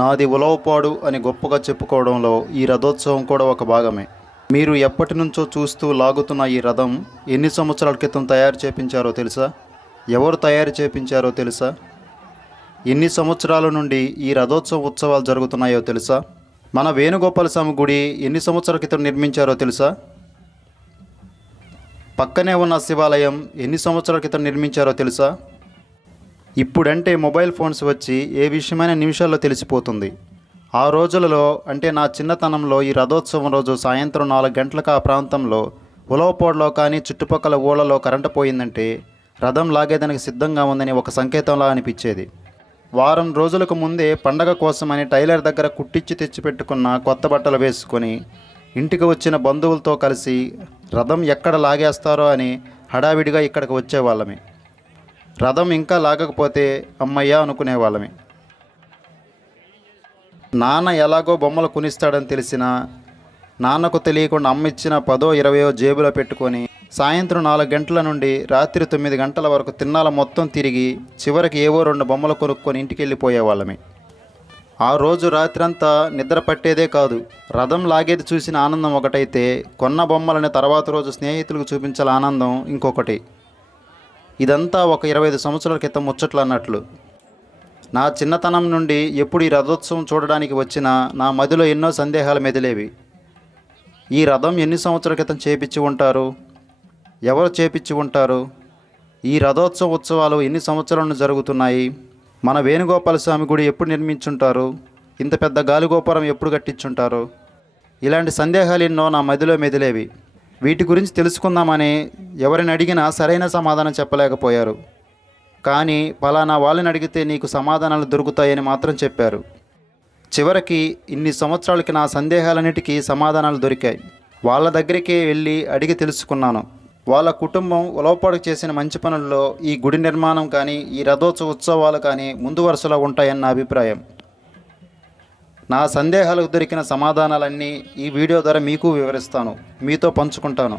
నాది ఉలవపాడు అని గొప్పగా చెప్పుకోవడంలో ఈ రథోత్సవం కూడా ఒక భాగమే. మీరు ఎప్పటి నుంచో చూస్తూ లాగుతున్న ఈ రథం ఎన్ని సంవత్సరాల క్రితం తయారు చేపించారో తెలుసా? ఎవరు తయారు చేపించారో తెలుసా? ఎన్ని సంవత్సరాల నుండి ఈ రథోత్సవ ఉత్సవాలు జరుగుతున్నాయో తెలుసా? మన వేణుగోపాల స్వామి గుడి ఎన్ని సంవత్సరాల క్రితం నిర్మించారో తెలుసా? పక్కనే ఉన్న శివాలయం ఎన్ని సంవత్సరాల క్రితం నిర్మించారో తెలుసా? ఇప్పుడంటే మొబైల్ ఫోన్స్ వచ్చి ఏ విషయమైన నిమిషాల్లో తెలిసిపోతుంది. ఆ రోజులలో అంటే నా చిన్నతనంలో ఈ రథోత్సవం రోజు సాయంత్రం 4 గంటలకు ఆ ప్రాంతంలో ఉలవపాడులో కానీ చుట్టుపక్కల ఊళ్ళలో కరెంటు పోయిందంటే రథం లాగేదానికి సిద్ధంగా ఉందని ఒక సంకేతంలా అనిపించేది. వారం రోజులకు ముందే పండగ కోసమని టైలర్ దగ్గర కుట్టించి తెచ్చిపెట్టుకున్న కొత్త బట్టలు వేసుకొని ఇంటికి వచ్చిన బంధువులతో కలిసి రథం ఎక్కడ లాగేస్తారో అని హడావిడిగా ఇక్కడికి వచ్చేవాళ్ళమే. రథం ఇంకా లాగకపోతే అమ్మయ్య అనుకునేవాళ్ళమే. నాన్న ఎలాగో బొమ్మలు కొనిస్తాడని తెలిసినా నాన్నకు తెలియకుండా అమ్మ ఇచ్చిన 10 20 జేబులో పెట్టుకొని సాయంత్రం 4 గంటల నుండి రాత్రి 9 గంటల వరకు తిన్నాల మొత్తం తిరిగి చివరికి ఏవో 2 బొమ్మలు కొనుక్కొని ఇంటికి వెళ్ళిపోయేవాళ్ళమే. ఆ రోజు రాత్రంతా నిద్ర పట్టేదే కాదు. రథం లాగేది చూసిన ఆనందం ఒకటైతే కొన్న బొమ్మలని తర్వాత రోజు స్నేహితులకు చూపించాల ఆనందం ఇంకొకటి. ఇదంతా ఒక 25 సంవత్సరాల క్రితం ముచ్చట్లు అన్నట్లు. నా చిన్నతనం నుండి ఎప్పుడు ఈ రథోత్సవం చూడడానికి వచ్చినా నా మదిలో ఎన్నో సందేహాలు మెదిలేవి. ఈ రథం ఎన్ని సంవత్సరాల క్రితం చేపించి ఉంటారు? ఎవరు చేపించి ఉంటారు? ఈ రథోత్సవ ఉత్సవాలు ఎన్ని సంవత్సరాల నుండి జరుగుతున్నాయి? మన వేణుగోపాల స్వామి గుడి ఎప్పుడు నిర్మించుంటారు? ఇంత పెద్ద గాలిగోపురం ఎప్పుడు కట్టించుంటారు? ఇలాంటి సందేహాలు ఎన్నో నా మదిలో మెదిలేవి. వీటి గురించి తెలుసుకుందామని ఎవరిని అడిగినా సరైన సమాధానం చెప్పలేకపోయారు. కానీ పలానా వాళ్ళని అడిగితే నీకు సమాధానాలు దొరుకుతాయని మాత్రం చెప్పారు. చివరికి ఇన్ని సంవత్సరాలకి నా సందేహాలన్నిటికీ సమాధానాలు దొరికాయి. వాళ్ళ దగ్గరికే వెళ్ళి అడిగి తెలుసుకున్నాను. వాళ్ళ కుటుంబం ఉలవపాడుకు చేసిన మంచి పనుల్లో ఈ గుడి నిర్మాణం కానీ ఈ రథోత్సవ ఉత్సవాలు కానీ ముందు వరుసలో ఉంటాయని నా అభిప్రాయం. నా సందేహాలకు దొరికిన సమాధానాలన్నీ ఈ వీడియో ద్వారా మీకు వివరిస్తాను, మీతో పంచుకుంటాను.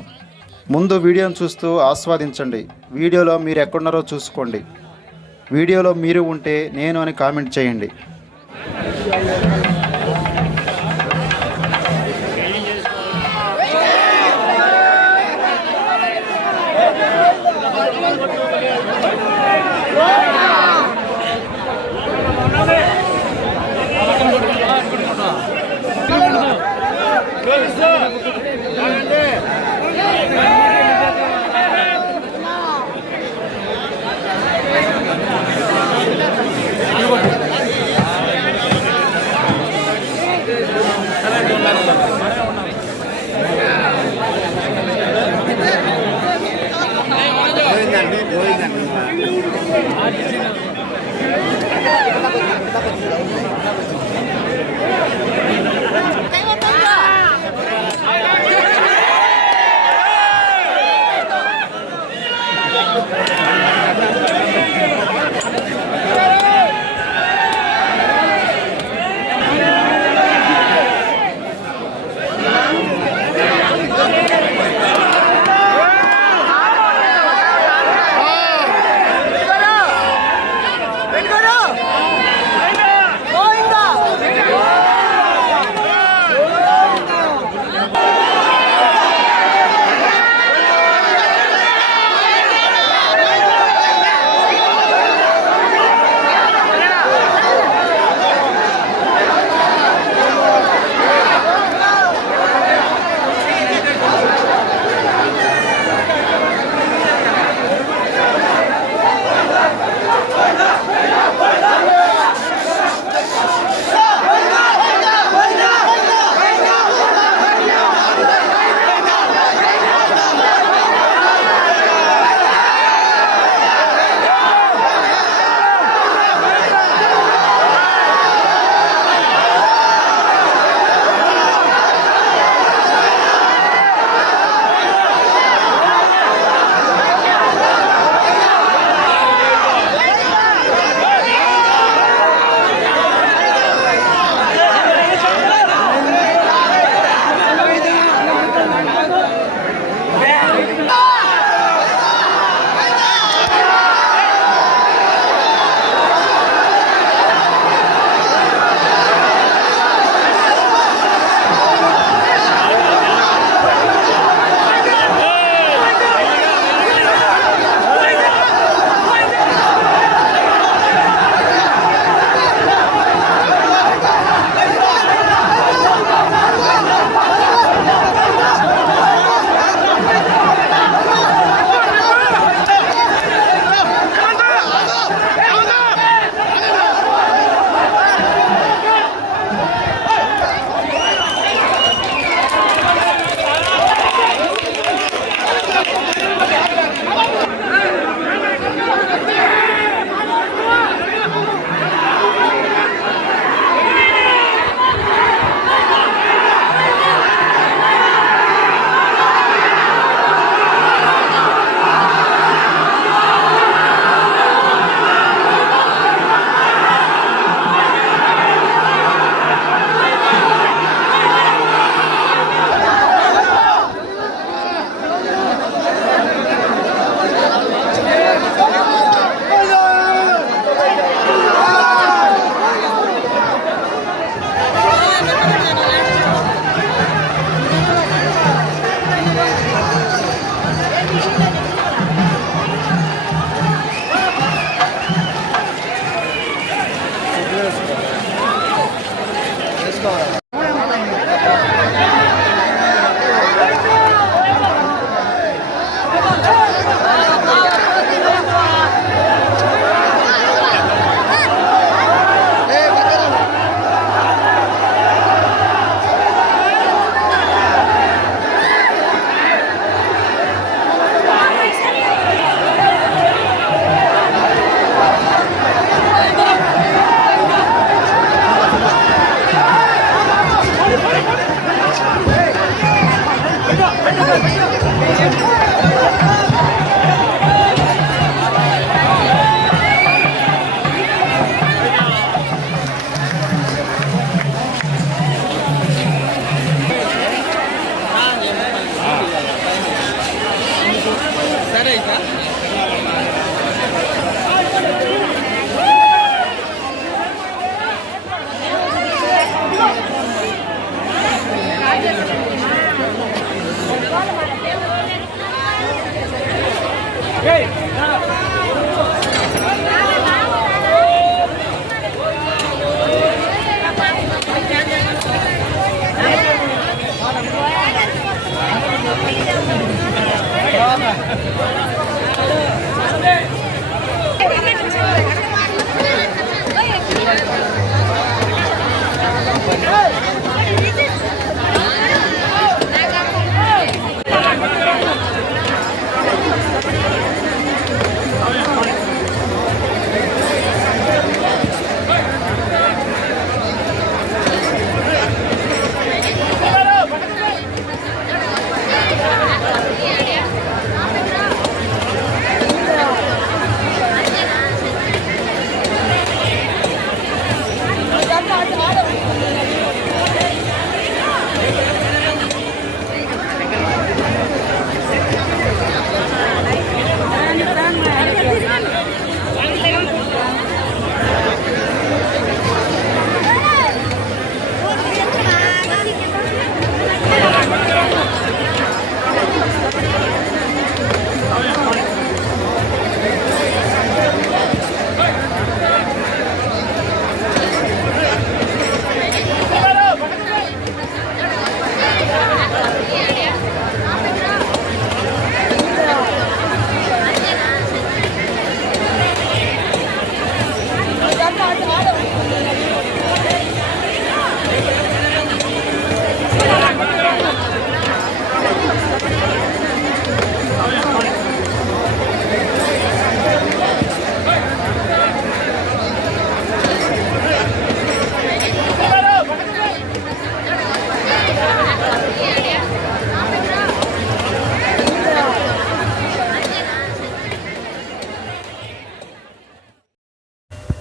ముందు వీడియోను చూస్తూ ఆస్వాదించండి. వీడియోలో మీరు ఎక్కడున్నారో చూసుకోండి. వీడియోలో మీరు ఉంటే నేను అని కామెంట్ చేయండి.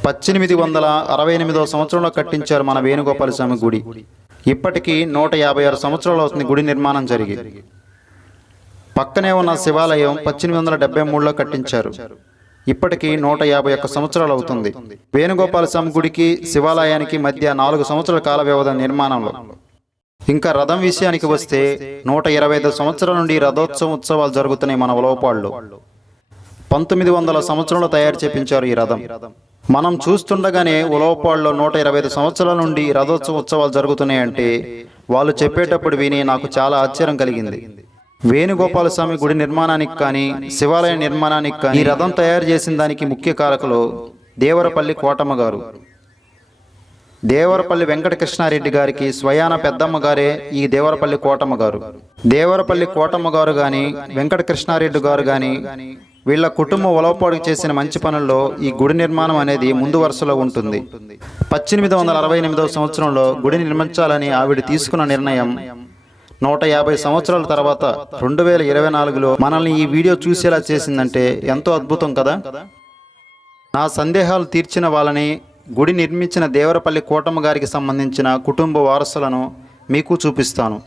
1868వ సంవత్సరంలో కట్టించారు మన వేణుగోపాల స్వామి గుడి. ఇప్పటికీ 156 సంవత్సరాలు అవుతుంది గుడి నిర్మాణం జరిగి. పక్కనే ఉన్న శివాలయం 1873లో కట్టించారు. ఇప్పటికీ 151 సంవత్సరాలు అవుతుంది. వేణుగోపాల స్వామి గుడికి శివాలయానికి మధ్య 4 సంవత్సరాల కాల వ్యవధి నిర్మాణంలో. ఇంకా రథం విషయానికి వస్తే 125 సంవత్సరాల నుండి ఉత్సవాలు జరుగుతున్నాయి మన ఉలవపాడులో. 1900 సంవత్సరంలో తయారు చేపించారు ఈ రథం. మనం చూస్తుండగానే ఉలవపాడులో 125 సంవత్సరాల నుండి ఉత్సవాలు జరుగుతున్నాయంటే వాళ్ళు చెప్పేటప్పుడు విని నాకు చాలా ఆశ్చర్యం కలిగింది. వేణుగోపాల స్వామి గుడి నిర్మాణానికి కానీ శివాలయ నిర్మాణానికి కానీ ఈ రథం తయారు చేసిన దానికి ముఖ్య కారకులు దేవరపల్లి కోటమ్మ గారు. దేవరపల్లి వెంకటకృష్ణారెడ్డి గారికి స్వయాన పెద్దమ్మ గారే ఈ దేవరపల్లి కోటమ్మ గారు. దేవరపల్లి కోటమ్మ గారు కానీ వెంకటకృష్ణారెడ్డి గారు కానీ వీళ్ళ కుటుంబం ఉలవపాడుకు చేసిన మంచి పనుల్లో ఈ గుడి నిర్మాణం అనేది ముందు వరుసలో ఉంటుంది. 1868వ సంవత్సరంలో గుడి నిర్మించాలని ఆవిడ తీసుకున్న నిర్ణయం 150 సంవత్సరాల తర్వాత 2024లో మనల్ని ఈ వీడియో చూసేలా చేసిందంటే ఎంతో అద్భుతం కదా. నా సందేహాలు తీర్చిన వాళ్ళని, గుడి నిర్మించిన దేవరపల్లి కోటమ్మ గారికి సంబంధించిన కుటుంబ వారసులను మీకు చూపిస్తాను.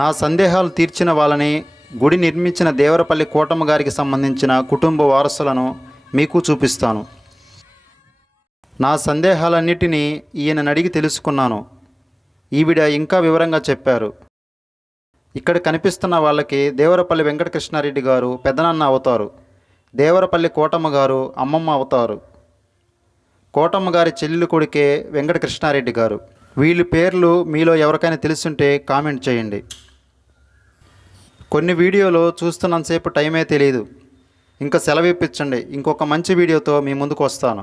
నా సందేహాలు తీర్చిన వాళ్ళని, గుడి నిర్మించిన దేవరపల్లి కోటమ్మ గారికి సంబంధించిన కుటుంబ వారసులను మీకు చూపిస్తాను. నా సందేహాలన్నిటినీ ఈయనని అడిగి తెలుసుకున్నాను. ఈవిడ ఇంకా వివరంగా చెప్పారు. ఇక్కడ కనిపిస్తున్న వాళ్ళకి దేవరపల్లి వెంకటకృష్ణారెడ్డి గారు పెద్దనాన్న అవుతారు. దేవరపల్లి కోటమ్మ గారు అమ్మమ్మ అవుతారు. కోటమ్మ గారి చెల్లెలు కొడుకే వెంకటకృష్ణారెడ్డి గారు. వీళ్ళ పేర్లు మీలో ఎవరికైనా తెలుసుంటే కామెంట్ చేయండి. కొన్ని వీడియోలు చూస్తున్నంతసేపు టైమే తెలియదు. ఇంకా సెలవు ఇప్పించండి. ఇంకొక మంచి వీడియోతో మీ ముందుకు వస్తాను.